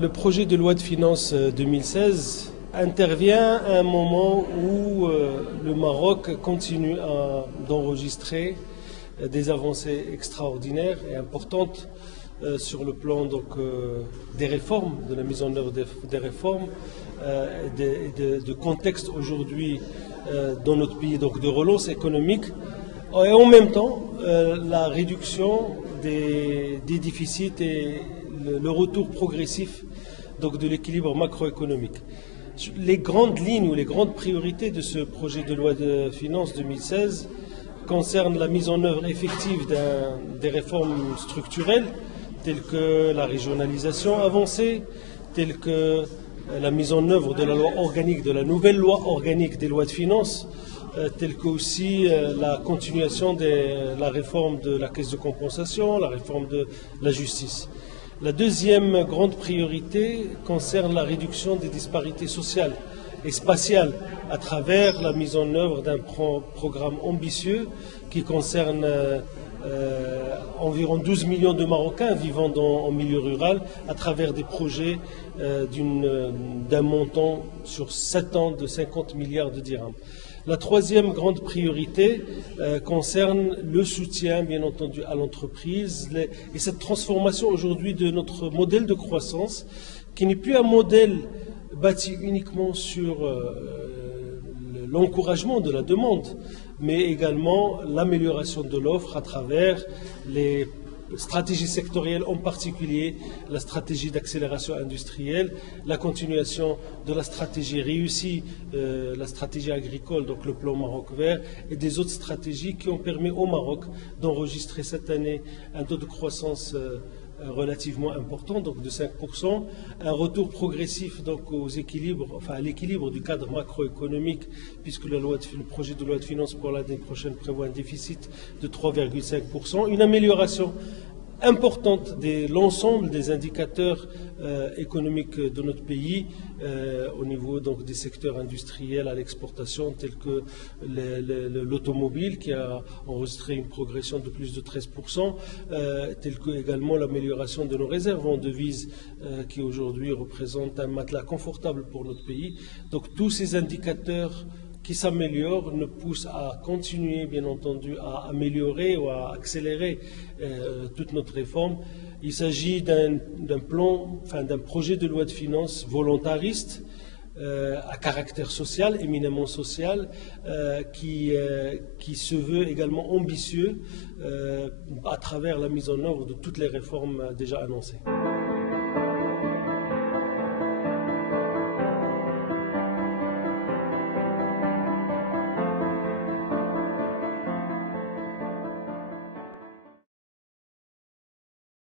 Le projet de loi de finances 2016 intervient à un moment où le Maroc continue d'enregistrer des avancées extraordinaires et importantes sur le plan des réformes, de la mise en œuvre des réformes, de contexte aujourd'hui dans notre pays, donc de relance économique, et en même temps la réduction des déficits et le retour progressif de l'équilibre macroéconomique. Les grandes lignes ou les grandes priorités de ce projet de loi de finances 2016 concernent la mise en œuvre effective des réformes structurelles, telles que la régionalisation avancée, telles que la mise en œuvre de la loi organique, de la nouvelle loi organique des lois de finances, telle que aussi la continuation de la réforme de la caisse de compensation, la réforme de la justice. La deuxième grande priorité concerne la réduction des disparités sociales et spatiales à travers la mise en œuvre d'un programme ambitieux qui concerne environ 12 millions de Marocains vivant en milieu rural à travers des projets d'un montant sur 7 ans de 50 milliards de dirhams. La troisième grande priorité concerne le soutien, bien entendu, à l'entreprise et cette transformation aujourd'hui de notre modèle de croissance qui n'est plus un modèle bâti uniquement sur l'encouragement de la demande, mais également l'amélioration de l'offre à travers les stratégies sectorielles, en particulier la stratégie d'accélération industrielle, la continuation de la stratégie réussie, la stratégie agricole, donc le plan Maroc vert, et des autres stratégies qui ont permis au Maroc d'enregistrer cette année un taux de croissance relativement important, donc de 5%, un retour progressif à l'équilibre du cadre macroéconomique, puisque le projet de loi de finances pour l'année prochaine prévoit un déficit de 3,5%, une amélioration importante de l'ensemble des indicateurs économiques de notre pays au niveau des secteurs industriels à l'exportation tels que l'automobile qui a enregistré une progression de plus de 13%, tels que également l'amélioration de nos réserves en devises qui aujourd'hui représentent un matelas confortable pour notre pays. Donc tous ces indicateurs qui s'améliorent nous poussent à continuer, bien entendu, à améliorer ou à accélérer toute notre réforme. Il s'agit d'un projet de loi de finances volontariste à caractère social, éminemment social, qui se veut également ambitieux à travers la mise en œuvre de toutes les réformes déjà annoncées.